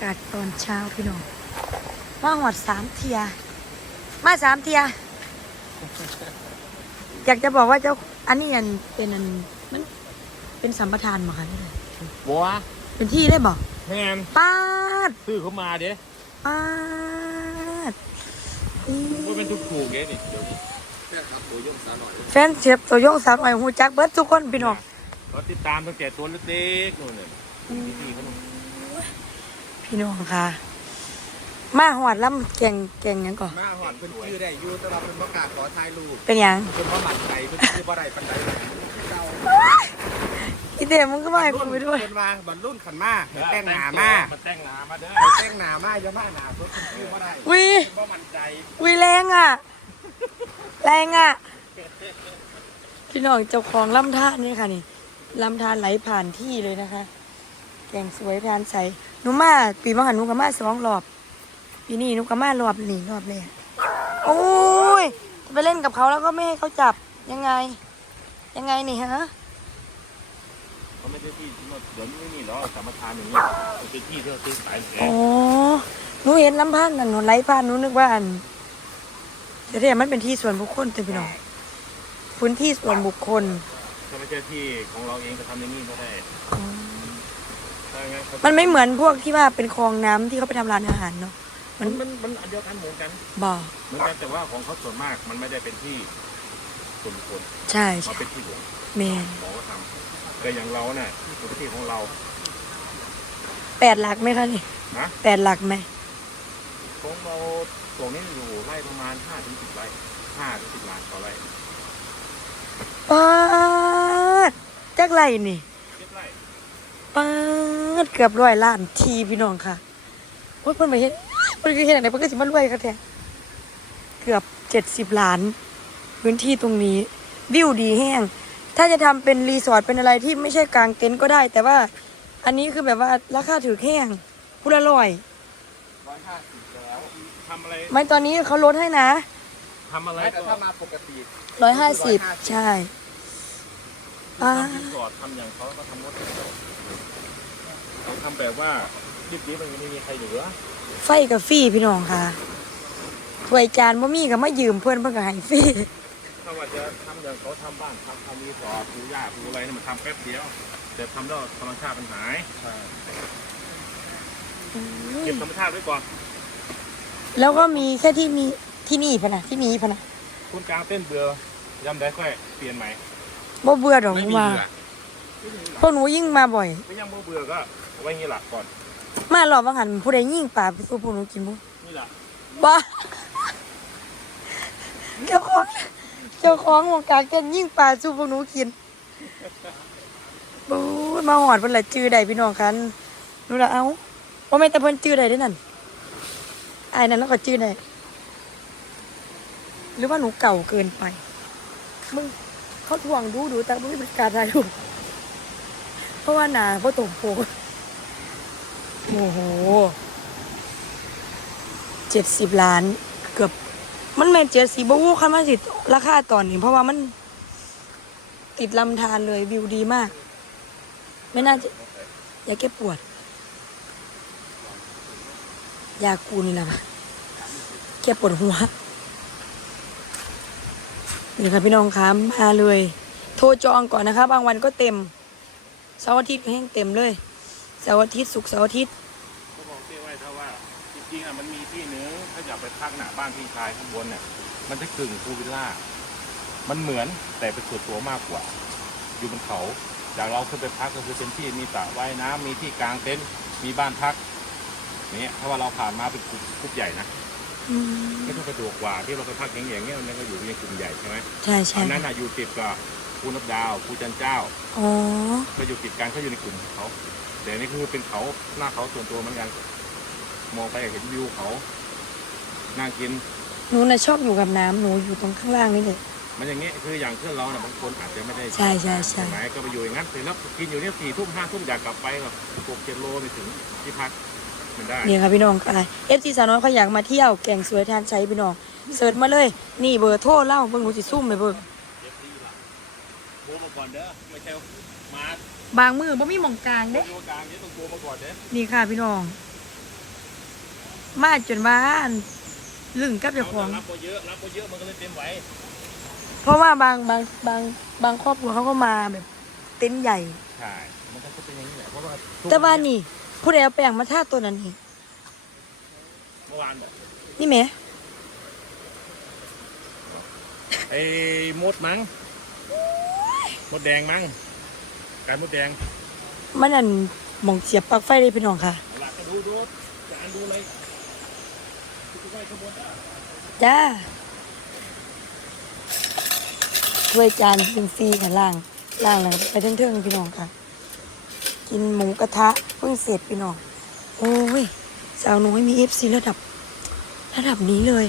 ากาศตอนเช้าพี่น้องมาหอดสามเทีย มาสามเทีย อยากจะบอกว่าเจ้า อันนี้อันเป็นอันมันเป็นสัมปทานเหรอคะนี่เลยบัวเป็นที่ได้บอกแมนป้าดซื้อเขามาเด้ป้าดอีว่าเป็นทุกถูกๆเด้นี่เดี๋ยวนี้แค่ครับตัวยงสาหน่อยแฟนเสียบตัวยงสาวหน่อยหูจักเบิร์ดทุกคนพี่น้องเราติดตามตั้งแต่ตัวเล็กๆนู่นเลยพี่ๆเขานู่น พี่น้องค่ะ มาหอดล้ำแกงแกงหยังก่อนมาหอดเพิ่นชื่อได้อยู่แต่ว่าเพิ่นประกล้าศขอถ่ายรูปเป็นหยังเพิ่นว่าหมั่นใจเพิ่นชื่อบ่ได้ปานใดเจ้าอีเดมึงก็มาให้กูไปด้วยเพิ่นว่าบรรลุนขันมาให้แต่งหน้ามามาแต่งหน้ามาเด้อให้แต่งหน้ามาอย่ามาหน้าเพิ่นเพิ่นชื่อบ่ได้วิเพิ่นบ่มั่นใจวิแรงอะ แรงอะ พี่น้องเจ้าของลำธารนี่ค่ะนี่ลำธารไหลผ่านที่เลยนะคะ แกงสวยพานใสหนุมาปีมังหันหนุกมาสองรอบ ปีนี้หนุกมารอบนี่รอบเลยโอ้ยจะไปเล่นกับเขาแล้วก็ไม่ให้เขาจับยังไง ยังไงนี่ฮะเขาไม่ใช่ที่ที่ว่าเดี๋ยวนี้ไม่มีหรอกสามทานอย่างนี้มันเป็นที่ที่เราซื้อสายแขอ๋อหนูเห็นลำพันนั่นหนูไหลผ่านหนูนึกว่าอันแต่เนี่ยมันเป็นที่ส่วนบุคคลเต็มพี่น้องพื้นที่ส่วนบุคคลถ้าไม่ใช่ที่ของเราเองจะทำอย่างนี้ก็ได้ถ้างั้นเขา มันไม่เหมือนพวกที่ว่าเป็นคลองน้ำที่เขาไปทำร้านอาหารเนาะ มันมันมันอันเดียวกันเหมือนกันบ่อเหมือนกันแต่ว่าของเขาส่วนมากมันไม่ได้เป็นที่ส่วนบุคคลใช่เขาใช่เป็นที่หลวงแมนหมอก็ทำแต่อย่างเราเนี่ยเป็นที่ของเรา แปดหลักไหมคะนี่นะแปดหลักไหมของเราตรงนี้อยู่ไร่ประมาณ5ถึง10ไร่5ถึง10ล้านต่อไร่ป้าดจักไรนี่เจ็ดไร่ป้าด เกือบร้อยล้านทีพี่น้องค่ะว่าเพิ่นไปเฮ็ดเพิ่นก็เฮ็ดอะไรเพิ่นก็สิมารวยกันแท้เกือบเจ็ดสิบล้าน พื้นที่ตรงนี้ วิวดีแห้ง ถ้าจะทำเป็นรีสอร์ทเป็นอะไรที่ไม่ใช่กลางเต็นท์ก็ได้ แต่ว่า อันนี้คือแบบว่าราคาถือแห้งพูดละร้อยร้อยห้าสิบแล้วทำอะไรไม่ตอนนี้เขาลดให้นะทำอะไรไม่แต่ก็ถ้ามาปกติร้อยห้าสิบใช่อ่าทำรีสอร์ททำอย่างเขาก็ทำรถ เขาทำแบบว่าดิบๆมันไม่มีใครเหลือไฟกับฟรีพี่น้องค่ะถ้วยจานบ่มีก็มายืมเพื่อนเพื่อนก็ให้ฟรีถ้าว่าจะทำอย่างเขาทำบ้านทำทำรีสอร์ทปูหญ้าปูอะไรนี่มันทำแป๊บเดียว แต่ทำแล้วธรรมชาติมันหายเก็บธรรมชาติไว้ก่อนแล้วก็มีแค่ที่มีที่นี่พะนะที่นี้พะนะคุณกลางเต้นเบื่อยำได้ค่อยเปลี่ยนใหม่บ่เบื่อดอกไม่หนูมีว่าเบื่อพวกหนูยิ่งมาบ่อย ไม่ยังบ่เบื่อก็เอา ไว้งี้หลักก่อนมารอบว่างหันผู้ใดยิ่งป่าไปสู้พวกหนูกินบ่นี่แหละบ้าเจ้าของเจ้าของวงการเต้นยิ่งป่าสู้พวกหนูกินบู๊ยมาหอดเพิ่นละจื้อใดพี่น้องกันหนูละเอ้าบ่แม่นแต่เพิ่นจื้อใดเด้นั่นไอ้ายนั่นแล้วก็จื้อใดหรือว่าหนูเก่าเกินไปมึงเขาทวงดูดูแต่มึงไม่เป็นการถ่ายรูปเพราะว่าหนาเพราะตกโผ โอ้โหเจ็ดสิบล้าน เกือบ มันแม่นเจ็ดสิบวูคันมาสิราคาตอนนี้ เพราะว่ามัน ติดลำธารเลยวิวดีมาก ไม่น่าจะ อย่าแก้ปวด ยากูนี่แหละปะแก้ปวดหัวนี่ค่ะพี่น้องคะมาเลย โทรจองก่อนนะคะ บางวันก็เต็มเสาร์อาทิตย์ก็แห้งเต็มเลย เสาร์อาทิตย์ศุกร์เสาร์อาทิตย์ก็บอกพี่ไว้ถ้าว่า จริงๆอะมันมีที่หนึงถ้าอยากไปพักหน้าบ้านพี่ชายข้างบนเนี่ยมันจะกึ่งพูลวิลล่า มันเหมือนแต่เป็นส่วนตัวมากกว่า อยู่บนเขาจากเราขึ้นไปพักก็คือเป็นที่มีสระว่ายน้ำมีที่กลางเต็นท์มีบ้านพักเนี่ยถ้าว่าเราผ่านมาเป็นกลุ่มกลุ่มใหญ่นะอืมก็ต้องสะดวกกว่าที่เราไปพักอย่างอย่างเงี้ยมันก็อยู่ในกลุ่มใหญ่ใช่ไหมใช่ใช่อันนั้นน่ะอยู่ติดกับภูนับดาวภูจันเจ้า อ๋อ ก็อยู่ติดกันเขาอยู่ในกลุ่มของเขา แต่นี่คือเป็นเขาหน้าเขาส่วนตัวเหมือนกัน มองไปเห็นวิวเขานั่งกินหนูน่ะชอบอยู่กับน้ำหนูอยู่ตรงข้างล่างนี่เลยมันอย่างเงี้ยคืออย่างเพื่อนเราเนี่ยบางคนอาจจะไม่ได้ใช่ใช่ใช่ ไหมก็ไปอยู่อย่างนั้นเสร็จแล้วกินอยู่เนี่ยสี่ทุ่มห้าทุ่มอยากกลับไปแบบหกเจ็ดโลไปถึงที่พักมันได้นี่ค่ะพี่น้องค่ะเอฟซีสาวน้อยเขาอยากมาเที่ยวแก่งสวยทานใช้พี่น้องเสิร์ชมาเลย นี่เบอร์โทรเล่าเบิ่งหนูสิซุ่มไปเบิ่งเจ็ดที่ละโทรมาก่อนเด้อไม่ใช่มา บางมือบ่มีหม่องกลางโทรเด้มากลางเดี๋ยวต้องโทรมาก่อนเด้อนี่ค่ะพี่น้อง มาจนบ้านลึงกับเจ้าของ รับก็เยอะรับก็เยอะมันก็เลยเต็มไว้เพราะว่าบางบางบางบางครอบครัวเขาก็มาแบบ เต็นท์ใหญ่ ใช่มันก็จะเป็นอย่างนี้แหละเพราะว่าแต่ว่านี่ ผู้ใดเอาแป้งมาทาตัวนั้นนี่เมื่อวานบอกนี่แหมไอ้มดมั้งมดแดงมั้ง ไก่มดแดงมันอันหมองเสียบปลั๊กไฟเลยพี่น้องค่ะหลักก็ดูดูจานดูเลยดูไว้ขบวนอะจ้าถ้วยจานเป็นฟรีค่ะล่างล่างแล้วไปเทิงๆพี่น้องค่ะ กินหมูกระทะเพิ่งเสร็จพี่น้อง โอ้ยสาวน้อยมีเอฟซีระดับ ระดับนี้เลย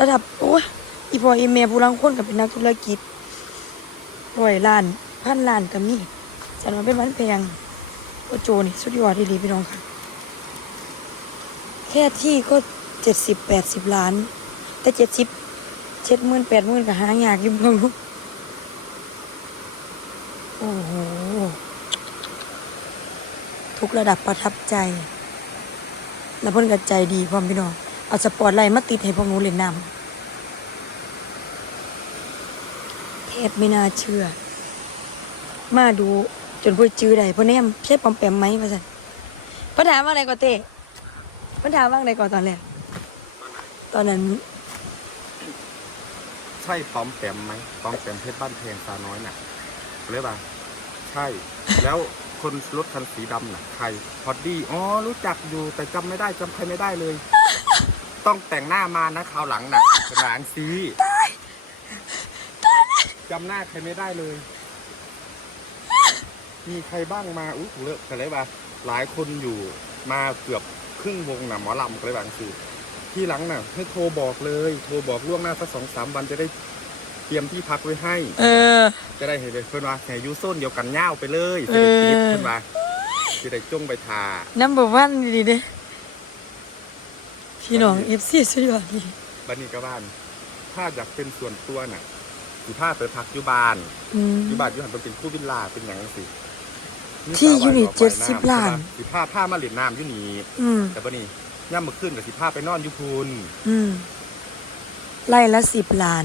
ระดับโอ้ยอีพออีเมผู้ลังคนกับเป็นนักธุรกิจร้อยล้าน พันล้านก็มีจันว่าเป็นวันแพงโอโจนี่สุดยอดดีๆพี่น้องค่ะ แค่ที่ก็เจ็ดสิบแปดสิบล้าน แต่เจ็ดสิบเจ็ดหมื่นแปดหมื่นก็หายากยู่เพิ่งโอ้โห ทุกระดับประทับใจ แล้วเพิ่นก็ใจดีพร้อมพี่น้อง เอาสปอร์ตไลท์มาติดให้พวกหนูเล่นน้ำแทบไม่น่าเชื่อ มาดูจนพูดจื้อได้เพราะแนมใช่ปอมแปมไหมมาสั่นเพิ่นถามว่าอะไรก่อนเต้เพิ่นถามว่าอะไรก่อนตอนแรกตอนนั้นใช่พร้อมแปมไหมพร้อมแปมเพชรบ้านเพลงตาน้อยน่ะเรียกว่าใช่ แล้วคนรถคันสีดำน่ะใครพอดดี้อ๋อรู้จักอยู่แต่จำไม่ได้จำใครไม่ได้เลย ต้องแต่งหน้ามานะคราวหลังน่ะเป็นหลานซีจำหน้าใครไม่ได้เลย มีใครบ้างมาอุ้ยเลอะกันเลยว่าหลายคนอยู่มาเกือบครึ่งวงน่ะหมอลำก็เลยบางซีที่หลังน่ะให้โทรบอกเลย โทรบอกล่วงหน้าสักสองสามวันจะได้เตรียมที่พักไว้ให้ เออ จะได้เห็นเลยเพื่อนว่าแห่ยูโซนเดียวกันเง่าวไปเลยเอจะอได้ติดเพื่อนว่าจะได้จ้องไปทาน้ำบอกว่าดีๆเด้พี่น้องเอฟซีสุดยอดดีบันนี้ก็บ้าน ถ้าอยากเป็นส่วนตัวน่ะสิผ้าไปพักอยู่บ้านอืมอยู่บ้านอยู่หันไปเป็นคู่วิลล่าเป็นอย่างสิ ที่อยู่นี่มีสระว่ายน้ำ70ล้าน สิผ้าผ้ามาเล่นน้ำอยู่นี่อืม แต่บันนี้ย่ำมาขึ้นกับสิผ้าไปนอนอยู่พูนอืมไล่ละสิบล้าน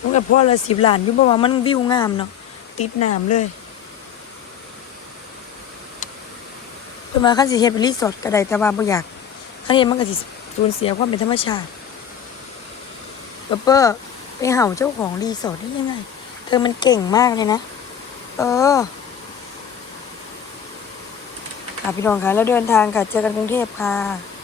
มันกับพ่อละสิบล้านอยู่บอกว่ามันวิวงามเนาะติดน้ำเลยเพิ่นมาคันสิเฮ็ดเป็นรีสอร์ทก็ได้แต่ว่าบ่อยากคันเฮ็ดมันก็สิสูญเสียความเป็นธรรมชาติเปอร์เปอร์ไปเห่าเจ้าของรีสอร์ทได้ยังไง เธอมันเก่งมากเลยนะ เออ ค่ะพี่น้องค่ะแล้วเดินทางค่ะเจอกันกรุงเทพค่ะ